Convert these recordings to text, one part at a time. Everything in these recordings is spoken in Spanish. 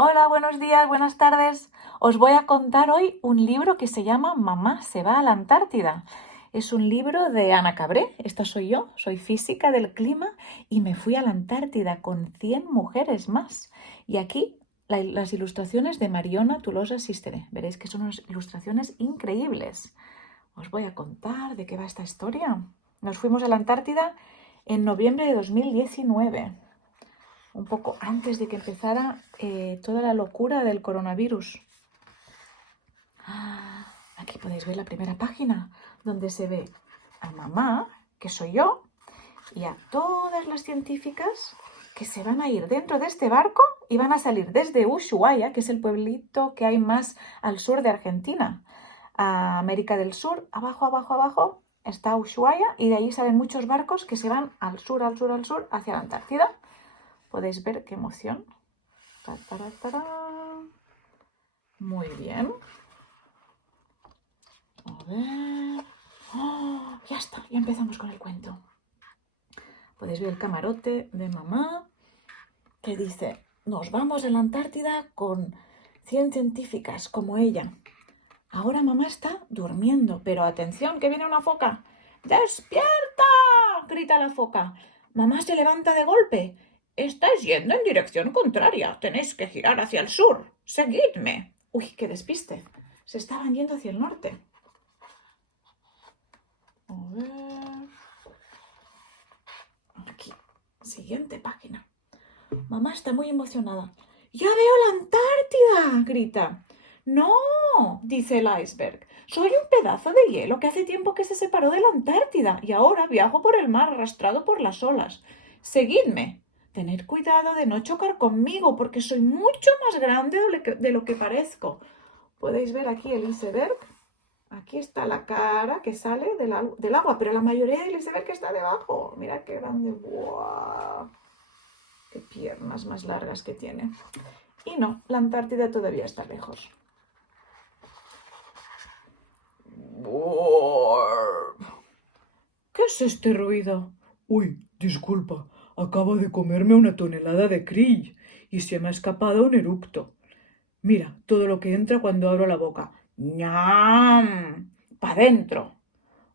Hola, buenos días, buenas tardes. Os voy a contar hoy un libro que se llama Mamá se va a la Antártida. Es un libro de Ana Cabré, esta soy yo, soy física del clima y me fui a la Antártida con 100 mujeres más. Y aquí las ilustraciones de Mariona Tolosa Sistere. Veréis que son unas ilustraciones increíbles. Os voy a contar de qué va esta historia. Nos fuimos a la Antártida en noviembre de 2019. Un poco antes de que empezara toda la locura del coronavirus. Aquí podéis ver la primera página, donde se ve a mamá, que soy yo, y a todas las científicas que se van a ir dentro de este barco y van a salir desde Ushuaia, que es el pueblito que hay más al sur de Argentina, a América del Sur. Abajo, abajo, abajo está Ushuaia y de ahí salen muchos barcos que se van al sur, al sur, al sur, hacia la Antártida. Podéis ver qué emoción. Muy bien. A ver. ¡Oh! Ya está, ya empezamos con el cuento. Podéis ver el camarote de mamá que dice: nos vamos a la Antártida con 100 científicas como ella. Ahora mamá está durmiendo, pero atención, que viene una foca. ¡Despierta!, grita la foca. Mamá se levanta de golpe. Estáis yendo en dirección contraria. Tenéis que girar hacia el sur. Seguidme. Uy, qué despiste. Se estaban yendo hacia el norte. A ver. Aquí. Siguiente página. Mamá está muy emocionada. ¡Ya veo la Antártida!, grita. ¡No!, dice el iceberg. Soy un pedazo de hielo que hace tiempo que se separó de la Antártida y ahora viajo por el mar arrastrado por las olas. Seguidme. Tened cuidado de no chocar conmigo porque soy mucho más grande de lo que parezco. Podéis ver aquí el iceberg. Aquí está la cara que sale del agua, pero la mayoría del iceberg está debajo. Mirad qué grande. ¡Wow! Qué piernas más largas que tiene. Y no, la Antártida todavía está lejos. ¿Qué es este ruido? Uy, disculpa, acabo de comerme una tonelada de krill y se me ha escapado un eructo. Mira, todo lo que entra cuando abro la boca. ¡Ñam! ¡Pa' dentro!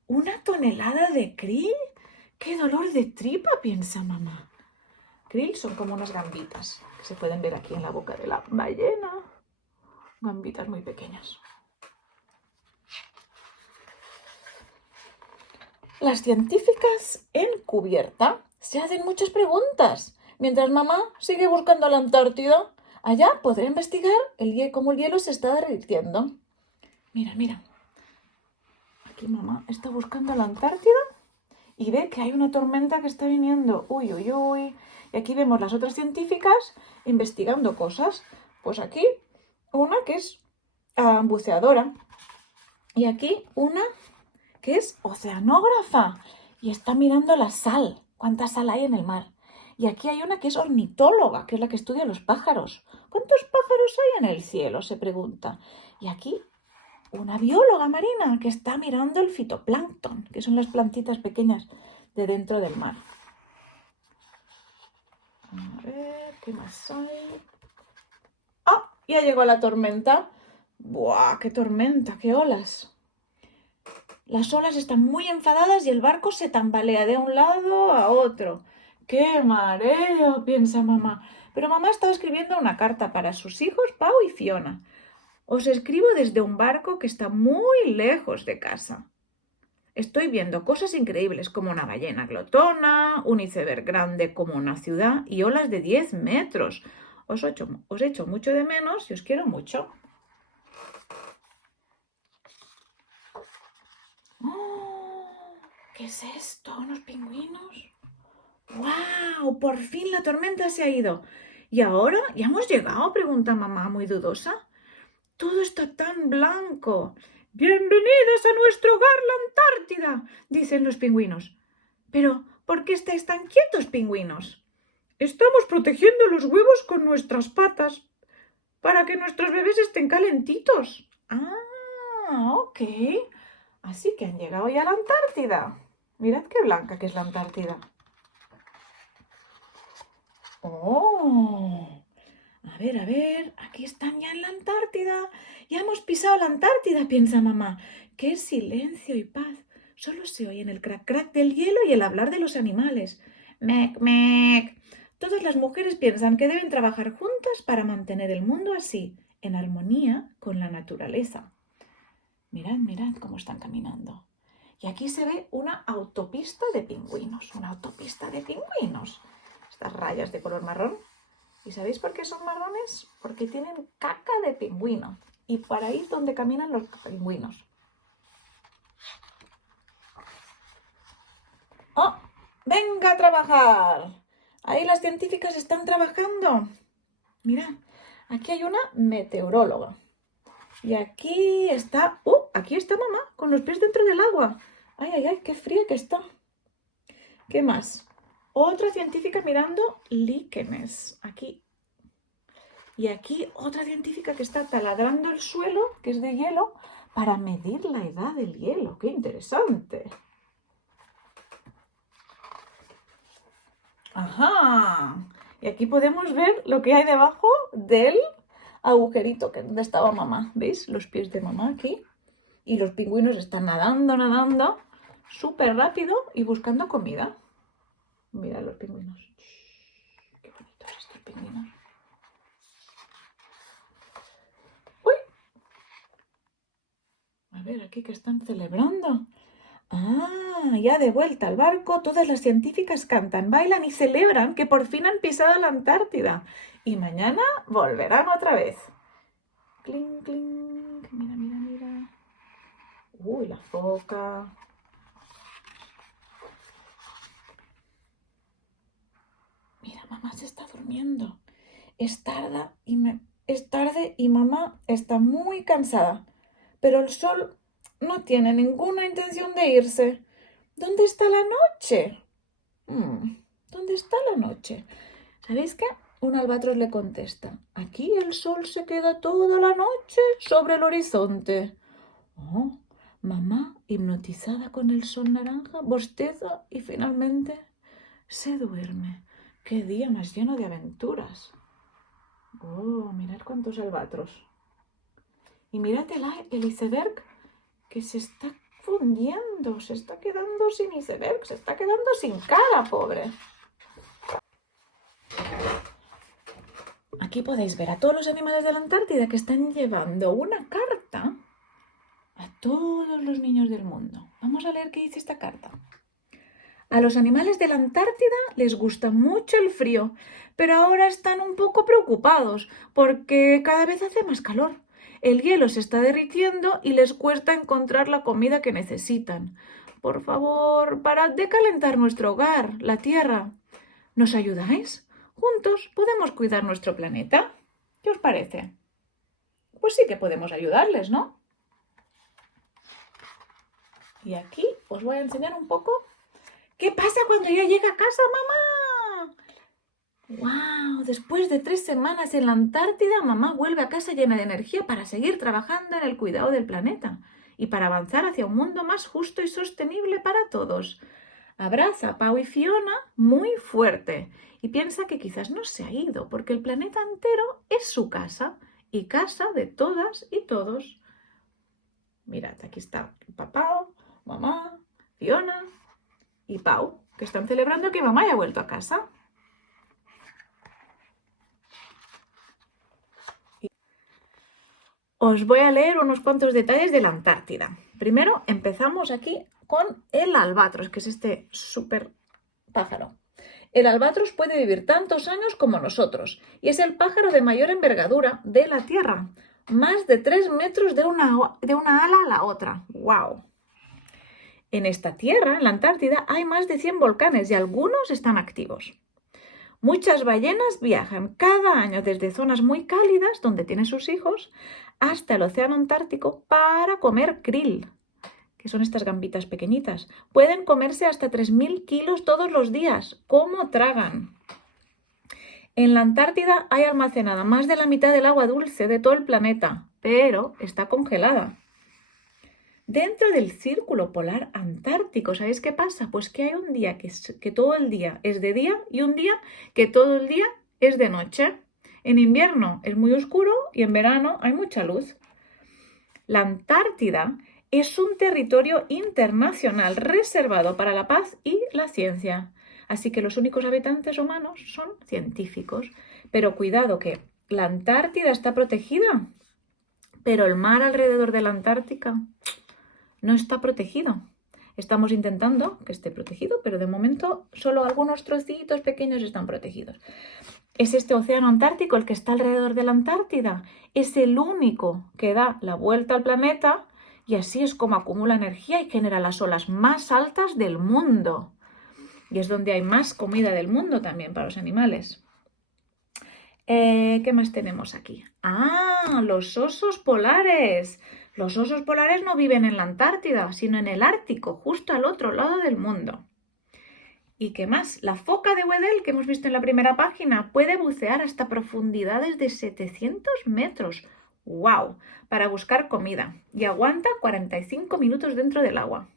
¿Una tonelada de krill? ¡Qué dolor de tripa!, piensa mamá. Krill son como unas gambitas que se pueden ver aquí en la boca de la ballena. Gambitas muy pequeñas. Las científicas en cubierta se hacen muchas preguntas mientras mamá sigue buscando la Antártida. Allá podrá investigar cómo el hielo se está derritiendo. Mira, mira. Aquí mamá está buscando la Antártida y ve que hay una tormenta que está viniendo. Uy, uy, uy. Y aquí vemos las otras científicas investigando cosas. Pues aquí una que es buceadora. Y aquí una que es oceanógrafa y está mirando la sal. ¿Cuánta sal hay en el mar? Y aquí hay una que es ornitóloga, que es la que estudia los pájaros. ¿Cuántos pájaros hay en el cielo?, se pregunta. Y aquí una bióloga marina que está mirando el fitoplancton, que son las plantitas pequeñas de dentro del mar. A ver, ¿qué más hay? ¡Ah! Ya llegó la tormenta. ¡Buah! ¡Qué tormenta! ¡Qué olas! Las olas están muy enfadadas y el barco se tambalea de un lado a otro. ¡Qué mareo!, piensa mamá. Pero mamá estaba escribiendo una carta para sus hijos, Pau y Fiona. Os escribo desde un barco que está muy lejos de casa. Estoy viendo cosas increíbles como una ballena glotona, un iceberg grande como una ciudad y olas de 10 metros. Os echo mucho de menos y os quiero mucho. ¡Oh! ¿Qué es esto? ¿Unos pingüinos? ¡Guau! Por fin la tormenta se ha ido. ¿Y ahora? ¿Ya hemos llegado?, pregunta mamá muy dudosa. Todo está tan blanco. Bienvenidos a nuestro hogar, la Antártida, dicen los pingüinos. Pero, ¿por qué estáis tan quietos, pingüinos? Estamos protegiendo los huevos con nuestras patas Para que nuestros bebés estén calentitos. Ah, ok. Así que han llegado ya a la Antártida. Mirad qué blanca que es la Antártida. Oh, a ver, aquí están ya en la Antártida. Ya hemos pisado la Antártida, piensa mamá. ¡Qué silencio y paz! Solo se oyen el crac-crac del hielo y el hablar de los animales. ¡Mec, mec! Todas las mujeres piensan que deben trabajar juntas para mantener el mundo así, en armonía con la naturaleza. Mirad, mirad cómo están caminando. Y aquí se ve una autopista de pingüinos. Una autopista de pingüinos. Estas rayas de color marrón. ¿Y sabéis por qué son marrones? Porque tienen caca de pingüino. Y por ahí es donde caminan los pingüinos. ¡Oh! ¡Venga a trabajar! Ahí las científicas están trabajando. Mirad, aquí hay una meteoróloga. Y aquí está mamá, con los pies dentro del agua. ¡Ay, ay, ay! ¡Qué fría que está! ¿Qué más? Otra científica mirando líquenes. Aquí. Y aquí otra científica que está taladrando el suelo, que es de hielo, para medir la edad del hielo. ¡Qué interesante! ¡Ajá! Y aquí podemos ver lo que hay debajo del agujerito que donde estaba mamá. ¿Veis? Los pies de mamá aquí. Y los pingüinos están nadando, súper rápido y buscando comida. Mira los pingüinos. ¡Qué bonitos estos pingüinos! ¡Uy! A ver, aquí que están celebrando. Ah, ya de vuelta al barco, todas las científicas cantan, bailan y celebran que por fin han pisado la Antártida. Y mañana volverán otra vez. Clink, clink. Mira, mira, mira. Uy, la foca. Mira, mamá se está durmiendo. Es tarde y mamá está muy cansada. Pero el sol no tiene ninguna intención de irse. ¿Dónde está la noche? ¿Dónde está la noche? ¿Sabéis qué? Un albatros le contesta. Aquí el sol se queda toda la noche sobre el horizonte. Oh, mamá, hipnotizada con el sol naranja, bosteza y finalmente se duerme. ¡Qué día más lleno de aventuras! Oh, mirad cuántos albatros. Y mirad el iceberg que se está fundiendo, se está quedando sin iceberg, se está quedando sin cara, pobre. Aquí podéis ver a todos los animales de la Antártida que están llevando una carta a todos los niños del mundo. Vamos a leer qué dice esta carta. A los animales de la Antártida les gusta mucho el frío, pero ahora están un poco preocupados porque cada vez hace más calor. El hielo se está derritiendo y les cuesta encontrar la comida que necesitan. Por favor, parad de calentar nuestro hogar, la Tierra. ¿Nos ayudáis? Juntos podemos cuidar nuestro planeta. ¿Qué os parece? Pues sí que podemos ayudarles, ¿no? Y aquí os voy a enseñar un poco qué pasa cuando ya llega a casa, mamá. ¡Wow! Después de 3 semanas en la Antártida, mamá vuelve a casa llena de energía para seguir trabajando en el cuidado del planeta y para avanzar hacia un mundo más justo y sostenible para todos. Abraza a Pau y Fiona muy fuerte y piensa que quizás no se ha ido porque el planeta entero es su casa y casa de todas y todos. Mirad, aquí está papá, mamá, Fiona y Pau, que están celebrando que mamá haya vuelto a casa. Os voy a leer unos cuantos detalles de la Antártida. Primero empezamos aquí con el albatros, que es este súper pájaro. El albatros puede vivir tantos años como nosotros y es el pájaro de mayor envergadura de la Tierra. Más de 3 metros de una ala a la otra. ¡Wow! En esta Tierra, en la Antártida, hay más de 100 volcanes y algunos están activos. Muchas ballenas viajan cada año desde zonas muy cálidas, donde tienen sus hijos, hasta el océano Antártico para comer krill, que son estas gambitas pequeñitas. Pueden comerse hasta 3.000 kilos todos los días. ¿Cómo tragan? En la Antártida hay almacenada más de la mitad del agua dulce de todo el planeta, pero está congelada. Dentro del círculo polar antártico, ¿sabéis qué pasa? Pues que hay un día que todo el día es de día y un día que todo el día es de noche. En invierno es muy oscuro y en verano hay mucha luz. La Antártida es un territorio internacional reservado para la paz y la ciencia. Así que los únicos habitantes humanos son científicos. Pero cuidado que la Antártida está protegida, pero el mar alrededor de la Antártica no está protegido. Estamos intentando que esté protegido, pero de momento solo algunos trocitos pequeños están protegidos. Es este océano Antártico el que está alrededor de la Antártida. Es el único que da la vuelta al planeta y así es como acumula energía y genera las olas más altas del mundo. Y es donde hay más comida del mundo también para los animales. ¿Qué más tenemos aquí? ¡Ah! Los osos polares. Los osos polares no viven en la Antártida, sino en el Ártico, justo al otro lado del mundo. ¿Y qué más? La foca de Weddell, que hemos visto en la primera página, puede bucear hasta profundidades de 700 metros. ¡Wow! Para buscar comida. Y aguanta 45 minutos dentro del agua.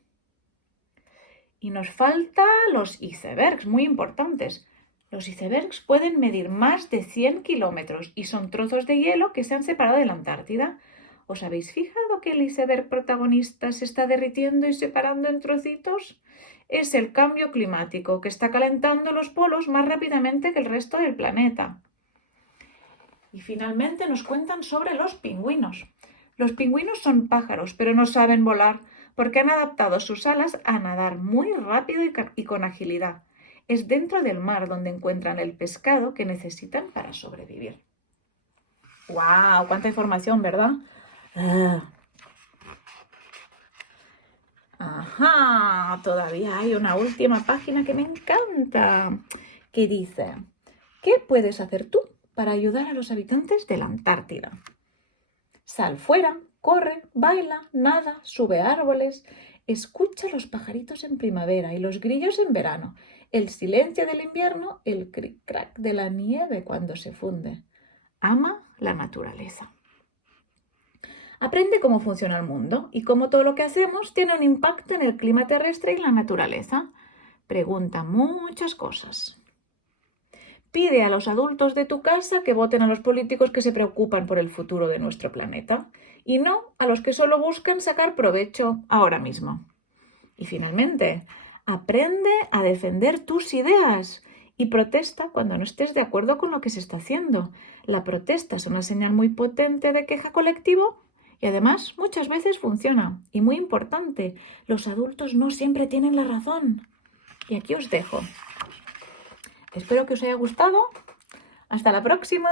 Y nos faltan los icebergs, muy importantes. Los icebergs pueden medir más de 100 kilómetros y son trozos de hielo que se han separado de la Antártida. ¿Os habéis fijado que el iceberg protagonista se está derritiendo y separando en trocitos? Es el cambio climático que está calentando los polos más rápidamente que el resto del planeta. Y finalmente nos cuentan sobre los pingüinos. Los pingüinos son pájaros, pero no saben volar porque han adaptado sus alas a nadar muy rápido y con agilidad. Es dentro del mar donde encuentran el pescado que necesitan para sobrevivir. ¡Guau! ¡Cuánta información!, ¿verdad? ¡Ajá! Todavía hay una última página que me encanta, que dice: ¿qué puedes hacer tú para ayudar a los habitantes de la Antártida? Sal fuera, corre, baila, nada, sube árboles, escucha los pajaritos en primavera y los grillos en verano, el silencio del invierno, el cric-crac de la nieve cuando se funde. Ama la naturaleza. Aprende cómo funciona el mundo y cómo todo lo que hacemos tiene un impacto en el clima terrestre y la naturaleza. Pregunta muchas cosas. Pide a los adultos de tu casa que voten a los políticos que se preocupan por el futuro de nuestro planeta y no a los que solo buscan sacar provecho ahora mismo. Y finalmente, aprende a defender tus ideas y protesta cuando no estés de acuerdo con lo que se está haciendo. La protesta es una señal muy potente de queja colectivo y además muchas veces funciona. Y muy importante, los adultos no siempre tienen la razón. Y aquí os dejo. Espero que os haya gustado. Hasta la próxima.